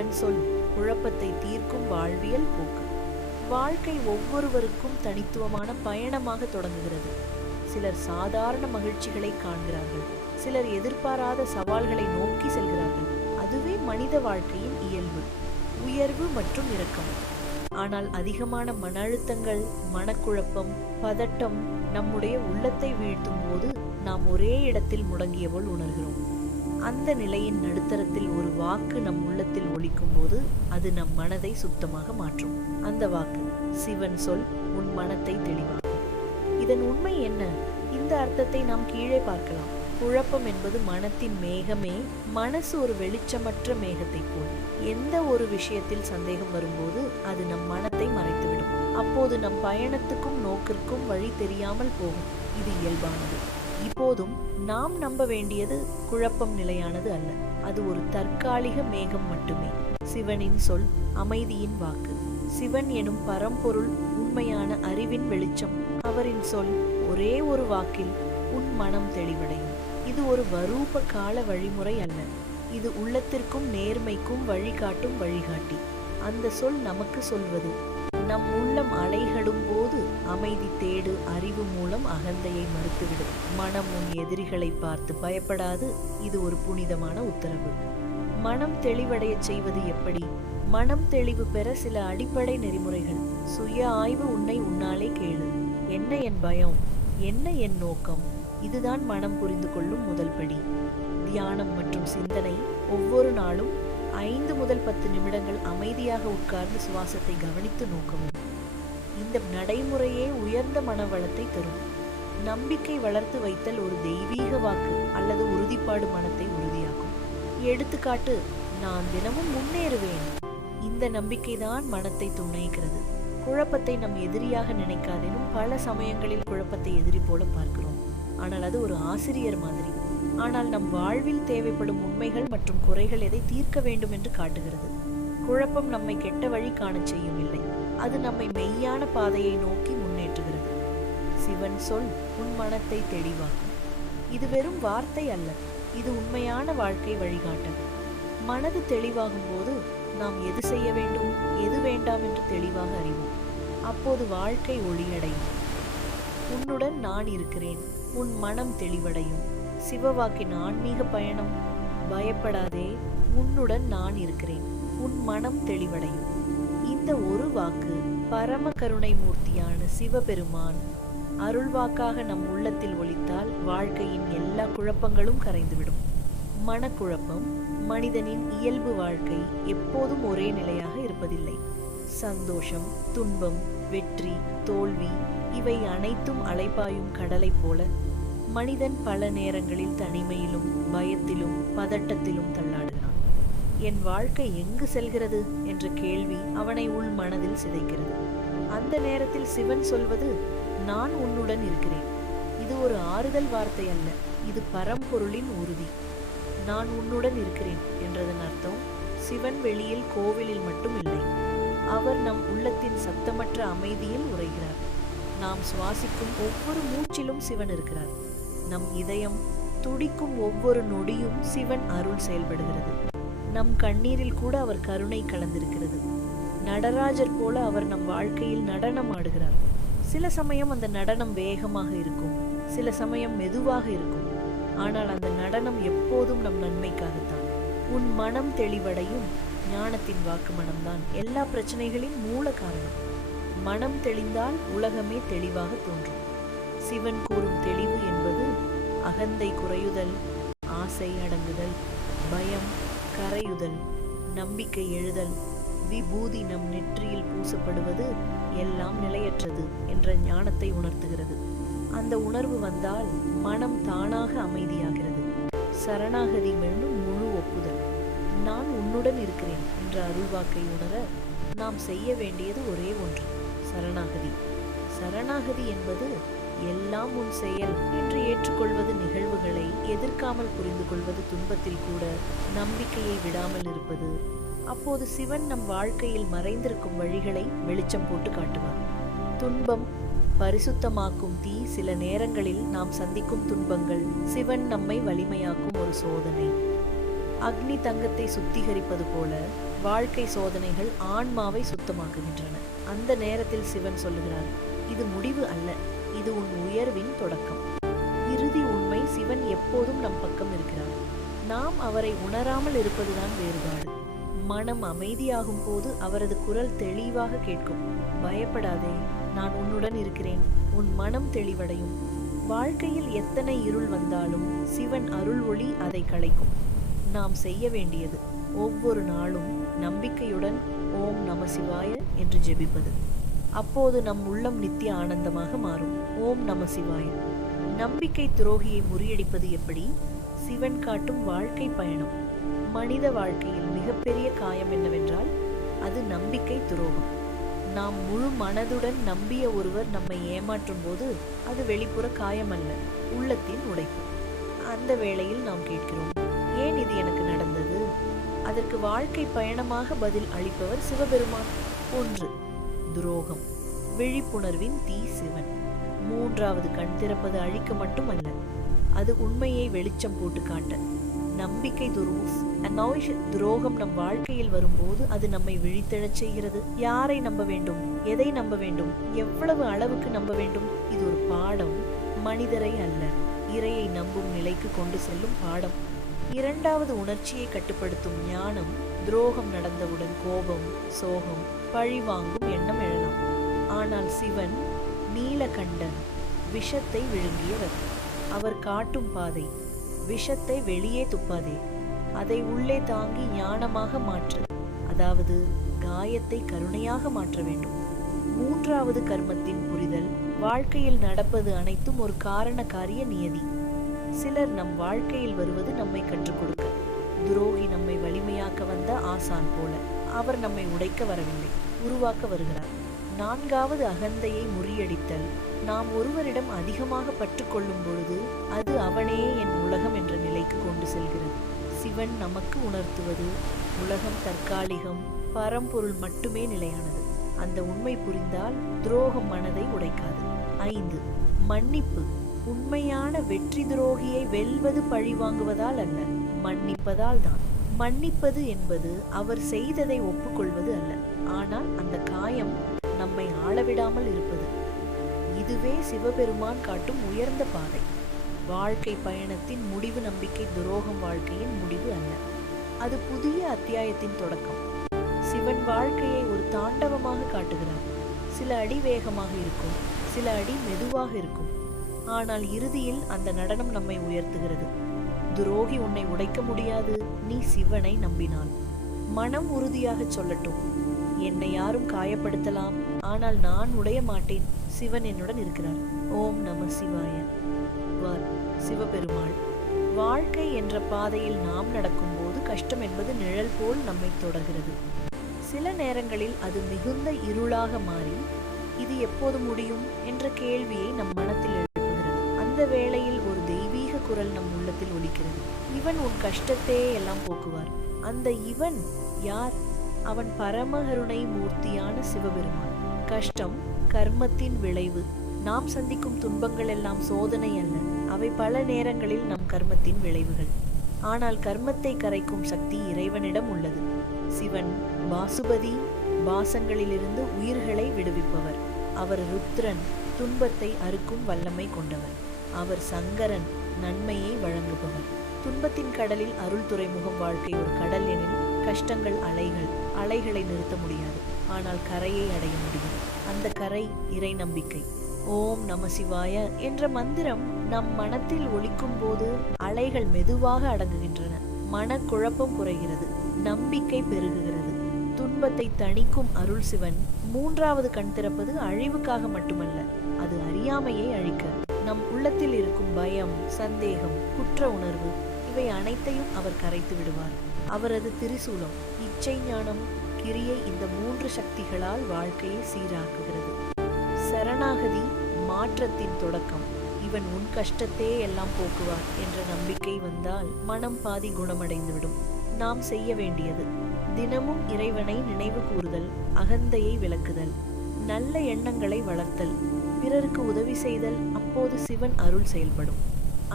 சிவன் சொல் குழப்பத்தை தீர்க்கும் வாழ்வியல் போக்கு. வாழ்க்கை ஒவ்வொருவருக்கும் தனித்துவமான பயணமாக தொடங்குகிறது. சிலர் சாதாரண மகிழ்ச்சிகளை காண்கிறார்கள், சிலர் எதிர்பாராத சவால்களை நோக்கி செல்கிறார்கள். அதுவே மனித வாழ்க்கையின் இயல்பு, உயர்வு மற்றும் இறக்கம். ஆனால் அதிகமான மன அழுத்தங்கள், மனக்குழப்பம், பதட்டம் நம்முடைய உள்ளத்தை வீழ்த்தும் போது நாம் ஒரே இடத்தில் முடங்கிய போல் உணர்கிறோம். அந்த நிலையின் நடுத்தரத்தில் ஒரு வாக்கு நம் உள்ளத்தில் ஒலிக்கும் போது அது நம் மனதை சுத்தமாக மாற்றும். அந்த வாக்கு சிவன் சொல் உன் மனத்தை தெளிவாக்கும். இதன் உண்மை என்ன? இந்த அர்த்தத்தை நாம் கீழே பார்க்கலாம். குழப்பம் என்பது மனத்தின் மேகமே. மனசு ஒரு வெளிச்சமற்ற மேகத்தை போல். எந்த ஒரு விஷயத்தில் சந்தேகம் வரும்போது அது நம் மனத்தை மறைத்துவிடும். அப்போது நம் பயணத்துக்கும் நோக்கிற்கும் வழி தெரியாமல் போகும். இது இயல்பானது. இப்போதும் நாம் நம்ப வேண்டியது குழப்பம் நிலையானது அல்ல, அது ஒரு தற்காலிக மேகம் மட்டுமே. சிவனின் சொல் அமைதியின் வாக்கு. சிவன் எனும் பரம்பொருள் உண்மையான அறிவின் வெளிச்சம். அவரின் சொல் ஒரே ஒரு வாக்கில் உன் மனம் தெளிவடையும். இது ஒரு வரூப கால வழிமுறை அல்ல, இது உள்ளத்திற்கும் நேர்மைக்கும் வழிகாட்டும் வழிகாட்டி. அந்த சொல் நமக்கு சொல்வது, நம் உள்ளம் அலைகடும் போது அமைதி தேடு. அறிவு மூலம் அகந்தையை மறுத்துவிடும். மனம் உன் எதிரிகளை பார்த்து பயப்படாது. இது ஒரு புனிதமான உத்தரவு. மனம் தெளிவடைய செய்வது எப்படி? மனம் தெளிவு பெற சில அடிப்படை நெறிமுறைகள். சுய ஆய்வு. உன்னை உன்னாலே கேளு. என்ன என் பயம்? என்ன என் நோக்கம்? இதுதான் மனம் புரிந்து கொள்ளும் முதல் படி. தியானம் மற்றும் சிந்தனை. ஒவ்வொரு நாளும் 5 முதல் 10 நிமிடங்கள் அமைதியாக உட்கார்ந்து சுவாசத்தை கவனித்து நோக்கவும். இந்த நடைமுறையே உயர்ந்த மனவளத்தை தரும். நம்பிக்கை வளர்த்து வைத்தல். ஒரு தெய்வீக வாக்கு அல்லது உறுதிப்பாடு மனத்தை உறுதியாக்கும். எடுத்துக்காட்டு, நான் தினமும் முன்னேறுவேன். இந்த நம்பிக்கைதான் மனத்தை துணைக்கிறது. குழப்பத்தை நம் எதிரியாக நினைக்காதேனும் பல சமயங்களில் குழப்பத்தை எதிரி போல பார்க்கிறோம். ஆனால் அது ஒரு ஆசிரியர் மாதிரி. ஆனால் நம் வாழ்வில் தேவைப்படும் உண்மைகள் மற்றும் குறைகள் எதை தீர்க்க வேண்டும் என்று காட்டுகிறது. குழப்பம் நம்மை கெட்ட வழி காணச் செய்யும் இல்லை, அது நம்மை மெய்யான பாதையை நோக்கி முன்னேற்றுகிறது. சிவன் சொல் உன் மனத்தை தெளிவாக்கும். இது வெறும் வார்த்தை அல்ல, இது உண்மையான வாழ்க்கை வழிகாட்டல். மனது தெளிவாகும் போது நாம் எது செய்ய வேண்டும், எது வேண்டாம் என்று தெளிவாக அறிவோம். அப்போது வாழ்க்கை ஒளியடையும். உன்னுடன் நான் இருக்கிறேன். உன் மனம் தெளிவடையும். சிவவாக்கின் ஆன்மீக பயணம். பயப்படாதே, உன்னுடன் நான் இருக்கிறேன். உன் மனம் தெளிவடையும். இந்த ஒரு வாக்கு பரம கருணை மூர்த்தியான சிவபெருமான் அருள்வாக்காக நம் உள்ளத்தில் ஒலித்தால் வாழ்க்கையின் எல்லா குழப்பங்களும் கரைந்துவிடும். மனக்குழப்பம் மனிதனின் இயல்பு. வாழ்க்கை எப்போதும் ஒரே நிலையாக இருப்பதில்லை. சந்தோஷம், துன்பம், வெற்றி, தோல்வி இவை அனைத்தும் அலைபாயும் கடலை போல மனிதன் பல நேரங்களில் தனிமையிலும் பயத்திலும் பதட்டத்திலும் தள்ளாடுகிறான். என் வாழ்க்கை எங்கு செல்கிறது என்ற கேள்வி அவனை உள் மனதில் சிதைக்கிறது. அந்த நேரத்தில் சிவன் சொல்வது, நான் உன்னுடன் இருக்கிறேன். இது ஒரு ஆறுதல் வார்த்தை அல்ல, இது பரம்பொருளின் உறுதி. நான் உன்னுடன் இருக்கிறேன் என்றதன் அர்த்தம் சிவன் வெளியில் கோவிலில் மட்டும் இல்லை, அவர் நம் உள்ளத்தின் சத்தமற்ற அமைதியில் உறைகிறார். நாம் சுவாசிக்கும் ஒவ்வொரு மூச்சிலும் சிவன் இருக்கிறார். நம் இதயம் துடிக்கும் ஒவ்வொரு நொடியும் சிவன் அருள் செயல்படுகிறது. நம் கண்ணீரில் கூட அவர் கருணை கலந்திருக்கிறது. நடராஜர் போல அவர் நம் வாழ்க்கையில் நடனம் ஆடுகிறார். சில சமயம் அந்த நடனம் வேகமாக இருக்கும், சில சமயம் மெதுவாக இருக்கும். ஆனால் அந்த நடனம் எப்போதும் நம் நன்மைக்காகத்தான். உன் மனம் தெளிவடையும். ஞானத்தின் வாக்கு மனம்தான் எல்லா பிரச்சனைகளின் மூல காரணம். மனம் தெளிந்தால் உலகமே தெளிவாக தோன்றும். சிவன் கூறும் தெளிவு என்பது அகந்தை குறையுதல், ஆசை அடங்குதல், பயம் கரையுதல், நம்பிக்கை எழுதல், விபூதி நம் நெற்றியில் பூசப்படுவது எல்லாம் நிலையற்றது என்ற ஞானத்தை உணர்த்துகிறது. அந்த உணர்வு வந்தால் மனம் தானாக அமைதியாகிறது. சரணாகதி என்னும் முழு ஒப்புதல். நான் உன்னுடன் இருக்கிறேன் என்ற அருள்வாக்கை உணர நாம் செய்ய வேண்டியது ஒரே ஒன்று, சரணாகதி. சரணாகதி என்பது எல்லாம் உன் செயல் என்று ஏற்றுக்கொள்வது, நிகழ்வுகளை எதிர்க்காமல் புரிந்து கொள்வது, துன்பத்தில் கூட நம்பிக்கையை விடாமல் இருப்பது. அப்போது சிவன் நம் வாழ்க்கையில் மறைந்திருக்கும் வழிகளை வெளிச்சம் போட்டு காட்டுவார். துன்பம் பரிசுத்தமாக்கும் தீ. சில நேரங்களில் நாம் சந்திக்கும் துன்பங்கள் சிவன் நம்மை வலிமையாக்கும் ஒரு சோதனை. அக்னி தங்கத்தை சுத்திகரிப்பது போல வாழ்க்கை சோதனைகள் ஆன்மாவை சுத்தமாக்குகின்றன. அந்த நேரத்தில் சிவன் சொல்லுகிறார், இது முடிவு அல்ல, இது உன் உயர்வின் தொடக்கம். இறுதி உண்மை, சிவன் எப்போதும் நம் பக்கம் இருக்கிறார். நாம் அவரை உணராமல் இருப்பதுதான் வேறுபாடு. மனம் அமைதியாகும் போது அவரது குரல் தெளிவாக கேட்கும். பயப்படாதே, நான் உன்னுடன் இருக்கிறேன். உன் மனம் தெளிவடையும். வாழ்க்கையில் எத்தனை இருள் வந்தாலும் சிவன் அருள் ஒளி அதை களைக்கும். நாம் செய்ய வேண்டியது ஒவ்வொரு நாளும் நம்பிக்கையுடன் ஓம் நம சிவாய என்று ஜெபிப்பது. அப்போது நம் உள்ளம் நித்திய ஆனந்தமாக மாறும். ஓம் நம சிவாய. நம்பிக்கை துரோகியை முறியடிப்பது எப்படி? சிவன் காட்டும் வாழ்க்கை பயணம். மனித வாழ்க்கையில் மிகப்பெரிய காயம் என்னவென்றால் அது நம்பிக்கை துரோகம். நாம் முழு மனதுடன் நம்பிய ஒருவர் நம்மை ஏமாற்றும் போது அது வெளிப்புற காயம் அல்ல, உள்ளத்தின் உடைப்பு. அந்த வேளையில் நாம் கேட்கிறோம், ஏன் இது எனக்கு நடந்தது? அதற்கு வாழ்க்கை பயணமாக பதில் அளிப்பவர் சிவபெருமான். 1. துரோகம். விழிப்புணர்வின் தீ சிவன். 3வது கண் திறப்பது அழிக்க மட்டுமல்ல, அது உண்மையை வெளிச்சம் போட்டு காட்ட. நம்பிக்கை துரோகம் நம் வாழ்க்கையில் வரும்போது அது நம்மை விழித்தெழச் செய்கிறது. யாரை நம்ப வேண்டும்? எதை நம்ப வேண்டும்? எவ்வளவு அளவுக்கு நம்ப வேண்டும்? இது ஒரு பாடம், மனிதரை அல்ல, இறையை நம்பும் நிலைக்கு கொண்டு செல்லும் பாடம். 2வது உணர்ச்சியை கட்டுப்படுத்தும் ஞானம். துரோகம் நடந்தவுடன் கோபம், சோகம், பழி வாங்கும் எண்ணம் எழலாம். ஆனால் சிவன் நீலகண்டன், விஷத்தை விழுங்கியவர். அவர் காட்டும் பாதை, விஷத்தை வெளியே துப்பாதே, அதை உள்ளே தாங்கி ஞானமாக மாற்று. அதாவது காயத்தை கருணையாக மாற்ற வேண்டும். 3வது கர்மத்தின் புரிதல். வாழ்க்கையில் நடப்பது அனைத்தும் ஒரு காரண காரிய நியதி. சிலர் நம் வாழ்க்கையில் வருவது நம்மை கற்றுக் கொடுக்க. துரோகி நம்மை வலிமையாக்க வந்த ஆசான் போல. அவர் நம்மை உடைக்க வரவில்லை, உருவாக்க வருகிறார். 4வது அகந்தையை முறியடித்தல். நாம் ஒருவரிடம் அதிகமாக பற்றுக்கொள்ளும் பொழுது அது அவனே என் உலகம் என்ற நிலைக்கு கொண்டு செல்கிறது. சிவன் நமக்கு உணர்த்துவது உலகம் தற்காலிகம், பரம்பொருள் மட்டுமே நிலையானது. அந்த உண்மை புரிந்தால் துரோகம் மனதை உடைக்காது. 5. மன்னிப்பு. உண்மையான வெற்றி துரோகியை வெல்வது பழி வாங்குவதால் அல்ல, மன்னிப்பதால் தான். மன்னிப்பது என்பது அவர் செய்ததை ஒப்புக்கொள்வது அல்ல, ஆனால் அந்த காயம் நம்மை ஆளவிடாமல் இருப்பது. இதுவே சிவபெருமான் காட்டும் உயர்ந்த பாதை. வாழ்க்கை பயணத்தின் முடிவு நம்பிக்கை துரோகம் வாழ்க்கையின் முடிவு அல்ல, அது புதிய அத்தியாயத்தின் தொடக்கம். சிவன் வாழ்க்கையை ஒரு தாண்டவமாக காட்டுகிறார். சில அடி வேகமாக இருக்கும், சில அடி மெதுவாக இருக்கும். ஆனால் இறுதியில் அந்த நடனம் நம்மை உயர்த்துகிறது. துரோகி உன்னை உடைக்க முடியாது, நீ சிவனை நம்பினாள். மனம் உறுதியாக சொல்லட்டும், என்னை யாரும் காயப்படுத்தலாம், ஆனால் நான் உடைய மாட்டேன். சிவன் என்னுடன் இருக்கிறார். ஓம் நம சிவாய. சிவபெருமாள். வாழ்க்கை என்ற பாதையில் நாம் நடக்கும்போது கஷ்டம் என்பது நிழல் போல் நம்மை தொடர்கிறது. சில நேரங்களில் அது மிகுந்த இருளாக மாறி இது எப்போது முடியும் என்ற கேள்வியை நம் மனத்தில் எழுப்புகிறது. அந்த வேளையில் ஒரு தெய்வீக குரல் நம் உள்ளத்தில் ஒலிக்கிறது. இவன் உன் கஷ்டத்தையே எல்லாம் போக்குவார். அந்த இவன் யார்? அவன் பரமகருணை மூர்த்தியான சிவபெருமான். கஷ்டம் கர்மத்தின் விளைவு. நாம் சந்திக்கும் துன்பங்கள் எல்லாம் சோதனை அல்ல, அவை பல நேரங்களில் நம் கர்மத்தின் விளைவுகள். ஆனால் கர்மத்தை கரைக்கும் சக்தி இறைவனிடம் உள்ளது. சிவன் பாசுபதி, பாசங்களிலிருந்து உயிர்களை விடுவிப்பவர். அவர் ருத்ரன், துன்பத்தை அறுக்கும் வல்லமை கொண்டவர். அவர் சங்கரன், நன்மையை வழங்குபவர். துன்பத்தின் கடலில் அருள் துறைமுகம். வாழ்க்கை ஒரு கடல் எனில் கஷ்டங்கள் அலைகள். அலைகளை நிறுத்த முடியாது, ஆனால் கரையை அடைய முடியும். அந்த கரை இறை நம்பிக்கை. ஓம் நம சிவாய என்ற மந்திரம் நம் மனத்தில் ஒலிக்கும் போது அலைகள் மெதுவாக அடங்குகின்றன. மனக்குழப்பம் குறைகிறது, நம்பிக்கை பெருகுகிறது. துன்பத்தை தணிக்கும் அருள் சிவன். 3வது கண் திறப்பது அழிவுக்காக மட்டுமல்ல, அது அறியாமையை அழிக்க. நம் உள்ளத்தில் இருக்கும் பயம், சந்தேகம், குற்ற உணர்வு, இவை அனைத்தையும் அவர் கரைத்து விடுவார். அவரது திரிசூலம், இச்சை ஞானம், கிரியை, இந்த 3 சக்திகளால் வாழ்க்கையை சீராக்குகிறது. சரணாகதி மாற்றத்தின் தொடக்கம். இவன் உன் கஷ்டத்தையே எல்லாம் போக்குவார் என்ற நம்பிக்கை வந்தால் மனம் பாதி குணமடைந்துவிடும். நாம் செய்ய வேண்டியது தினமும் இறைவனை நினைவு கூறுதல், அகந்தையை விலக்குதல், நல்ல எண்ணங்களை வளர்த்தல், பிறருக்கு உதவி செய்தல். அப்போது சிவன் அருள் செயல்படும்.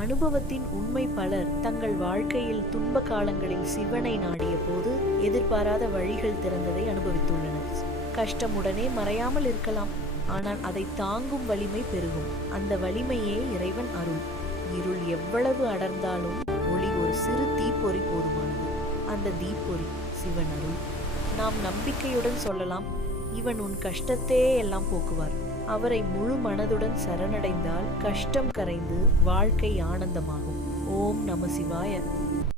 அனுபவத்தின் உண்மை பலர் தங்கள் வாழ்க்கையில் துன்ப காலங்களில் சிவனை நாடிய போது எதிர்பாராத வழிகள் திறந்ததை அனுபவித்துள்ளனர். கஷ்டமுடனே மறையாமல் இருக்கலாம், ஆனால் அதை தாங்கும் வலிமை பெருகும். அந்த வலிமையே இறைவன் அருள். இருள் எவ்வளவு அடர்ந்தாலும் ஒளி ஒரு சிறு தீப்பொறி போதுமானது. அந்த தீப்பொறி சிவன் அருள். நாம் நம்பிக்கையுடன் சொல்லலாம், இவன் உன் கஷ்டத்தையே எல்லாம் போக்குவார். அவரை முழு மனதுடன் சரணடைந்தால் கஷ்டம் கரைந்து வாழ்க்கை ஆனந்தமாகும். ஓம் நம சிவாய.